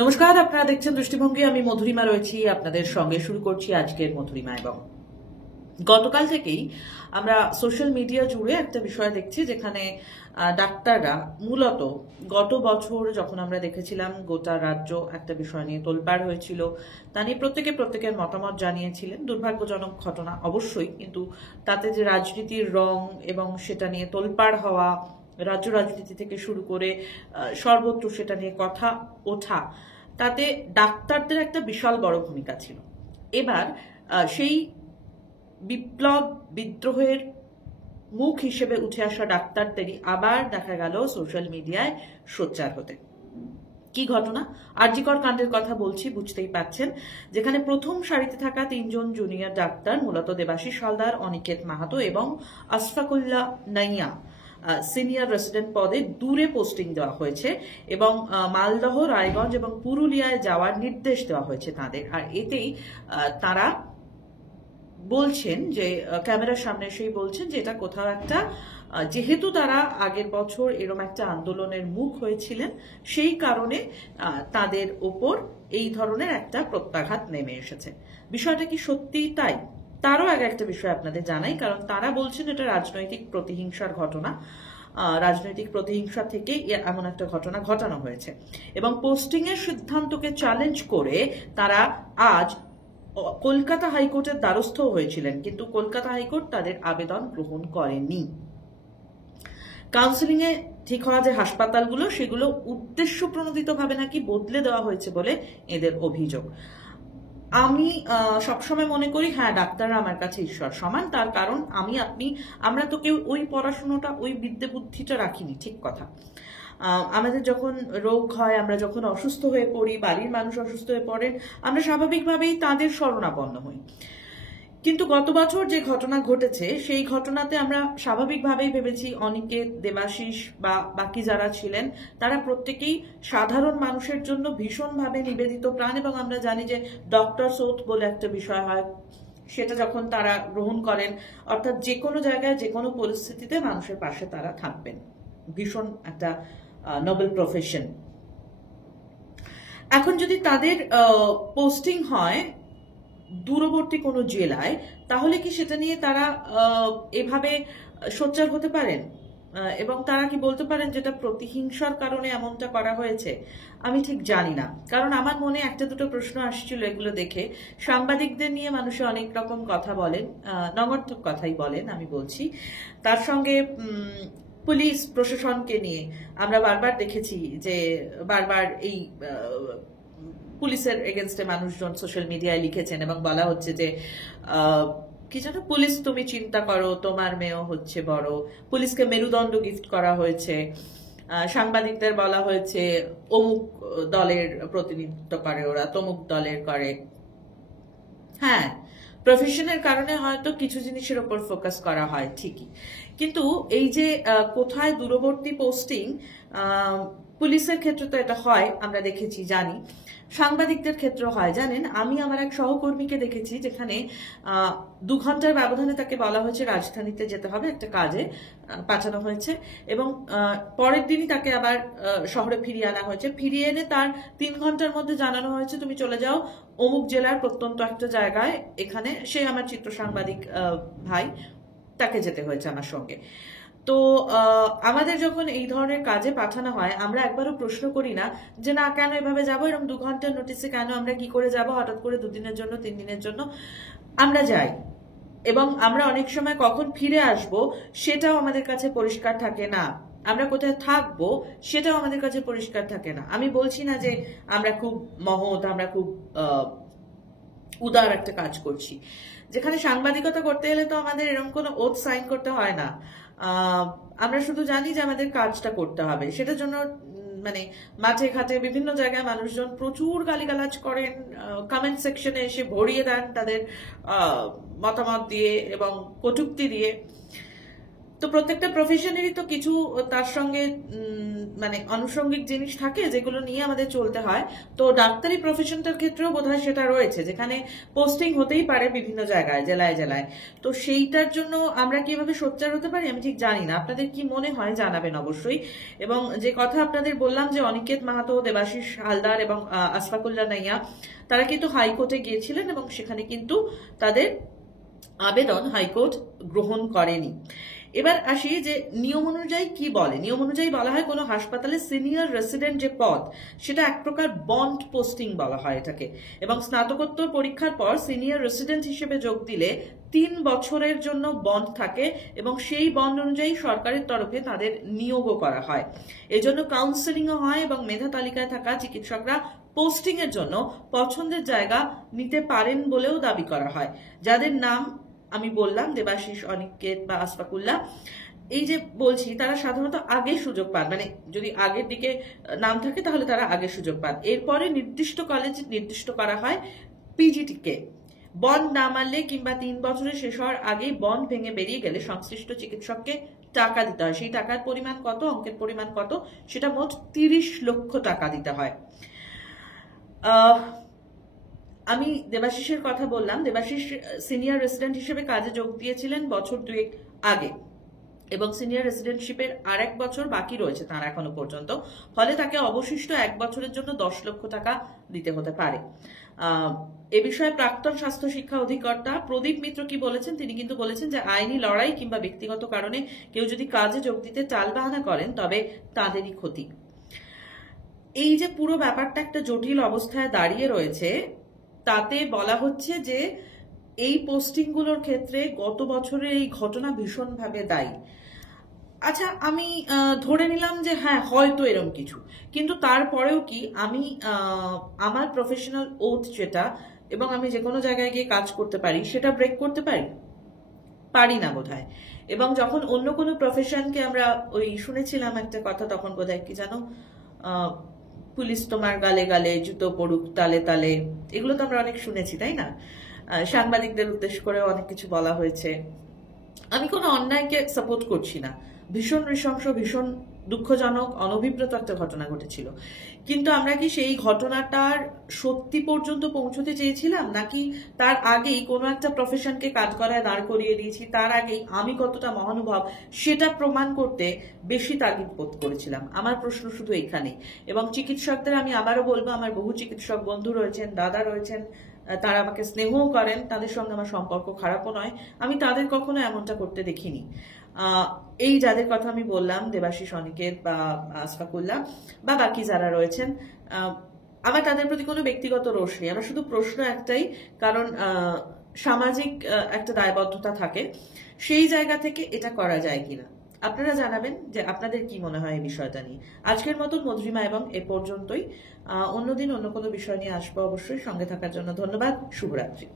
নমস্কার, আপনারা দেখছেন দৃষ্টিভঙ্গি। আমি মধুরিমা রয়েছি আপনাদের সঙ্গে। শুরু করছি আজকের মধুরিমা। এবং গতকাল থেকেই আমরা সোশ্যাল মিডিয়া জুড়ে একটা বিষয় দেখছি, যেখানে ডাক্তাররা মূলত গত বছর যখন আমরা দেখেছিলাম গোটা রাজ্য একটা বিষয় নিয়ে তোলপাড় হয়েছিল, তা নিয়ে প্রত্যেকের মতামত জানিয়েছিলেন। দুর্ভাগ্যজনক ঘটনা অবশ্যই, কিন্তু তাতে যে রাজনীতির রং এবং সেটা নিয়ে তোলপাড় হওয়া, রাজ্য রাজনীতি থেকে শুরু করে সর্বত্র সেটা নিয়ে কথা ওঠা, তাতে ডাক্তারদের একটা বিশাল বড় ভূমিকা ছিল। এবার সেই বিপ্লব বিদ্রোহের মুখ হিসেবে উঠে আসা ডাক্তারদেরই আবার দেখা গেল সোশ্যাল মিডিয়ায় সোচ্চার হতে। কি ঘটনা? আর.জি. কর কাণ্ডের কথা বলছি, বুঝতেই পাচ্ছেন, যেখানে প্রথম সারিতে থাকা 3 জন জুনিয়র ডাক্তার, মূলত দেবাশিস হালদার, অনিকেত মাহাতো এবং আশফাকুল্লাহ নাইয়া, সিনিয়র রেসিডেন্ট পদে দূরে পোস্টিং দেওয়া হয়েছে এবং মালদহ, রায়গঞ্জ এবং পুরুলিয়ায় যাওয়ার নির্দেশ দেওয়া হয়েছে তাদের। আর এতেই তারা বলছেন যে, ক্যামেরার সামনে এসেই বলছেন যে এটা কোথাও একটা, যেহেতু তারা আগের বছর এরম একটা আন্দোলনের মুখ হয়েছিলেন, সেই কারণে তাদের ওপর এই ধরনের একটা প্রত্যাঘাত নেমে এসেছে। বিষয়টা কি সত্যি তাই? তারও আগে একটা বিষয় আপনাদের জানাই, কারণ তারা বলছেন এটা রাজনৈতিক প্রতিহিংসার ঘটনা, রাজনৈতিক প্রতিহিংসা থেকে এমন একটা ঘটনা ঘটানো হয়েছে। এবং পোস্টিং এর সিদ্ধান্তকে চ্যালেঞ্জ করে তারা আজ কলকাতা হাইকোর্টের দ্বারস্থ হয়েছিলেন, কিন্তু কলকাতা হাইকোর্ট তাদের আবেদন গ্রহণ করেনি। কাউন্সিলিং এ ঠিক হওয়া যে হাসপাতালগুলো, সেগুলো উদ্দেশ্য প্রণোদিতভাবে নাকি বদলে দেওয়া হয়েছে বলে এদের অভিযোগ। আমি সবসময় মনে করি, হ্যাঁ, ডাক্তাররা আমার কাছে ঈশ্বর সমান। তার কারণ আমরা তো কেউ ওই পড়াশোনাটা, ওই বিদ্যে বুদ্ধিটা রাখিনি, ঠিক কথা। আমাদের যখন রোগ হয়, আমরা যখন অসুস্থ হয়ে পড়ি, বাড়ির মানুষ অসুস্থ হয়ে পড়েন, আমরা স্বাভাবিকভাবেই তাদের শরণাপন্ন হই। কিন্তু গত বছর যে ঘটনা ঘটেছে, সেই ঘটনাতে আমরা স্বাভাবিকভাবেই ভেবেছি অনিকেত, দেবাশিস বা বাকি যারা ছিলেন, তারা প্রত্যেকেই সাধারণ মানুষের জন্য ভীষণভাবে নিবেদিত প্রাণ। এবং আমরা জানি যে ডক্টরস ওথ বলে একটা বিষয় হয়, সেটা যখন তারা গ্রহণ করেন, অর্থাৎ যে কোনো জায়গায় যে কোনো পরিস্থিতিতে মানুষের পাশে তারা থাকবেন। ভীষণ একটা নোবেল প্রফেশন। এখন যদি তাদের পোস্টিং হয় দূরবর্তী কোনো জেলায়, তাহলে কি সেটা নিয়ে তারা এভাবে সোচ্চার হতে পারেন? এবং তারা কি বলতে পারেন যেটা প্রতিহিংসার কারণে এমনটা করা হয়েছে? আমি ঠিক জানি না, কারণ আমার মনে একটা দুটো প্রশ্ন আসছিল এগুলো দেখে। সাংবাদিকদের নিয়ে মানুষে অনেক রকম কথা বলেন, নগর্থক কথাই বলেন, আমি বলছি। তার সঙ্গে পুলিশ প্রশাসনকে নিয়ে আমরা বারবার দেখেছি যে বারবার এই পুলিশের এগেনস্টে মানুষজন সোশ্যাল মিডিয়ায় লিখেছেন এবং বলা হচ্ছে যে কি জানো, পুলিশ তুমি চিন্তা করো, তোমার মেয়েও হচ্ছে বড়। পুলিশকে মেরুদণ্ড গিফট করা হয়েছে। সাংবাদিকদের বলা হয়েছে অমুক দলের প্রতিনিধিত্ব করে ওরা, তমুক দলের করে। হ্যাঁ, প্রফেশনের কারণে হয়তো কিছু জিনিসের উপর ফোকাস করা হয় ঠিকই, কিন্তু এই যে কোথায় দূরবর্তী পোস্টিং, পুলিশের ক্ষেত্রে তো এটা হয়, আমরা দেখেছি, জানি। সাংবাদিকদের ক্ষেত্রে হয়, জানেন, আমি আমার এক সহকর্মীকে দেখেছি, যেখানে 2 ঘন্টার ব্যবধানে তাকে বলা হয়েছে রাজধানীতে যেতে হবে, একটা কাজে পাঠানো হয়েছে, এবং পরের দিনই তাকে আবার শহরে ফিরিয়ে আনা হয়েছে। ফিরিয়ে এনে তার 3 ঘন্টার মধ্যে জানানো হয়েছে তুমি চলে যাও অমুক জেলার প্রত্যন্ত একটা জায়গায়, এখানে। সে আমার চিত্র সাংবাদিক ভাই, তাকে যেতে হয়েছে আমার সঙ্গে। তো আমাদের যখন এই ধরনের কাজে পাঠানো হয়, আমরা একবারও প্রশ্ন করি না যে না, কেন এভাবে যাবো, এরকম 2 ঘন্টার নোটিসে কেন, আমরা কি করে যাব হঠাৎ করে 2 দিনের জন্য, 3 দিনের জন্য? আমরা যাই, এবং আমরা অনেক সময় কখন ফিরে আসব সেটাও আমাদের কাছে পরিষ্কার থাকে না। আমরা কোথায় থাকবো সেটাও আমাদের কাছে পরিষ্কার থাকে না। আমি বলছি না যে আমরা খুব মহৎ, আমরা খুব উদার একটা কাজ করছি। যেখানে সাংবাদিকতা করতে গেলে তো আমাদের এরকম কোনো ওথ সাইন করতে হয় না। আমরা শুধু জানি যে আমাদের কাজটা করতে হবে। সেটার জন্য মানে মাঠে ঘাটে বিভিন্ন জায়গায় মানুষজন প্রচুর গালিগালাজ করেন, কমেন্ট সেকশনে এসে ভরিয়ে দেন তাদের মতামত দিয়ে এবং কটূক্তি দিয়ে। তো প্রত্যেকটা প্রফেশনেরই তো কিছু তার সঙ্গে মানে আনুষঙ্গিক জিনিস থাকে যেগুলো নিয়ে আমাদের চলতে হয়। তো ডাক্তারি প্রফেশনটার ক্ষেত্রেও বোধহয় সেটা রয়েছে, যেখানে পোস্টিং হতেই পারে বিভিন্ন জায়গায়, জেলায় জেলায়। তো সেইটার জন্য আমরা কিভাবে সোচ্চার হতে পারি আমি ঠিক জানি না, আপনাদের কি মনে হয় জানাবেন অবশ্যই। এবং যে কথা আপনাদের বললাম যে অনিকেত মাহাতো, দেবাশিস হালদার এবং আশফাকুল্লাহ নাইয়া, তারা কিন্তু হাইকোর্টে গিয়েছিলেন এবং সেখানে কিন্তু তাদের আবেদন হাইকোর্ট গ্রহণ করেনি। এবার আসি যে নিয়ম অনুযায়ী কি বলে। নিয়ম অনুযায়ী বলা হয় কোনো হাসপাতালে সিনিয়র রেসিডেন্ট যে পদ, সেটা এক প্রকার বন্ড পোস্টিং বলা হয় এটাকে। এবং স্নাতকোত্তর পরীক্ষার পর সিনিয়র রেসিডেন্ট হিসেবে যোগ দিলে 3 বছরের জন্য বন্ড থাকে এবং সেই বন্ড অনুযায়ী সরকারের তরফে তাদের নিয়োগও করা হয়। এজন্য কাউন্সেলিংও হয় এবং মেধা তালিকায় থাকা চিকিৎসকরা পোস্টিং এর জন্য পছন্দের জায়গা নিতে পারেন বলেও দাবি করা হয়। যাদের নাম আমি বললাম, দেবাশিস, অনিকেত বা আশফাকুল্লাহ, এই যে বলছি, তারা সাধারণত আগে সুযোগ পান, মানে যদি আগের দিকে নাম থাকে তাহলে তারা আগে সুযোগ পান। এরপরে নির্দিষ্ট কলেজ নির্দিষ্ট করা হয় পিজিটিকে। বন্ড না মানলে কিংবা 3 বছরের শেষ হওয়ার আগেই বন্ড ভেঙে বেরিয়ে গেলে সংশ্লিষ্ট চিকিৎসককে টাকা দিতে হয়। সেই টাকার পরিমাণ কত, অঙ্কের পরিমাণ কত, সেটা মোট 30 লক্ষ টাকা দিতে হয়। আমি দেবাশিসের কথা বললাম। দেবাশিস সিনিয়র রেসিডেন্ট হিসেবে কাজে যোগ দিয়েছিলেন বছর 2 আগে এবং সিনিয়র রেসিডেন্টশিপের আর 1 বছর বাকি রয়েছে তার এখনো পর্যন্ত। ফলে তাকে অবশিষ্ট 1 বছরের জন্য 10 লক্ষ টাকা দিতে হতে পারে। এ বিষয়ে প্রাক্তন স্বাস্থ্য শিক্ষা অধিকর্তা প্রদীপ মিত্র কি বলেছেন, তিনি কিন্তু বলেছেন যে আইনি লড়াই কিংবা ব্যক্তিগত কারণে কেউ যদি কাজে যোগ দিতে টালবাহানা করেন তবে তাদেরই ক্ষতি। এই যে পুরো ব্যাপারটা একটা জটিল অবস্থায় দাঁড়িয়ে রয়েছে, তাতে বলা হচ্ছে যে এই পোস্টিংগুলোর ক্ষেত্রে গত বছরের এই ঘটনা ভীষণভাবে দায়ী। আচ্ছা, আমি ধরে নিলাম যে হ্যাঁ হয়তো এরকম কিছু, কিন্তু তারপরেও কি আমি আমার প্রফেশনাল ওথ যেটা, এবং আমি যে কোনো জায়গায় গিয়ে কাজ করতে পারি, সেটা ব্রেক করতে পারি না বোধহয়। এবং যখন অন্য কোনো প্রফেশনকে আমরা ওই শুনেছিলাম একটা কথা, তখন বোধহয় কি জানো, পুলিশ তোমার গালে গালে, জুতো পড়ুক তালে তালে, এগুলো তো আমরা অনেক শুনেছি, তাই না? সাংবাদিকদের উদ্দেশ্য করে অনেক কিছু বলা হয়েছে। আমি কোনো অন্যায়কে সাপোর্ট করছি না, ভীষণ নৃশংস, ভীষণ দুঃখজনক, অনভিপ্রেত একটা ঘটনা ঘটেছিল। কিন্তু আমরা কি সেই ঘটনাটার সত্যি পর্যন্ত পৌঁছতে চেয়েছিলাম, নাকি তার আগেই কোনো একটা প্রফেশনকে কাজ করায় দাঁড় করিয়ে দিয়েছি, তার আগেই আমি কতটা মহানুভব সেটা প্রমাণ করতে বেশি তাগিদ বোধ করেছিলাম? আমার প্রশ্ন শুধু এখানেই। এবং চিকিৎসকদের আমি আবারও বলবো, আমার বহু চিকিৎসক বন্ধু রয়েছেন, দাদা রয়েছেন, তারা আমাকে স্নেহও করেন, তাদের সঙ্গে আমার সম্পর্ক খারাপও নয়, আমি তাদের কখনো এমনটা করতে দেখিনি। এই যাদের কথা আমি বললাম, দেবাশিস, অনিকেত বা আশফাকুল্লাহ বা বাকি যারা রয়েছেন, আমার তাদের প্রতি কোনো ব্যক্তিগত রোষ নেই। আমার শুধু প্রশ্ন একটাই, কারণ সামাজিক একটা দায়বদ্ধতা থাকে, সেই জায়গা থেকে এটা করা যায় কিনা আপনারা জানাবেন যে আপনাদের কি মনে হয় এই বিষয়টা নিয়ে। আজকের মতন মধুরিমা এবং এ পর্যন্তই। অন্যদিন অন্য কোনো বিষয় নিয়ে আসবো অবশ্যই। সঙ্গে থাকার জন্য ধন্যবাদ। শুভরাত্রি।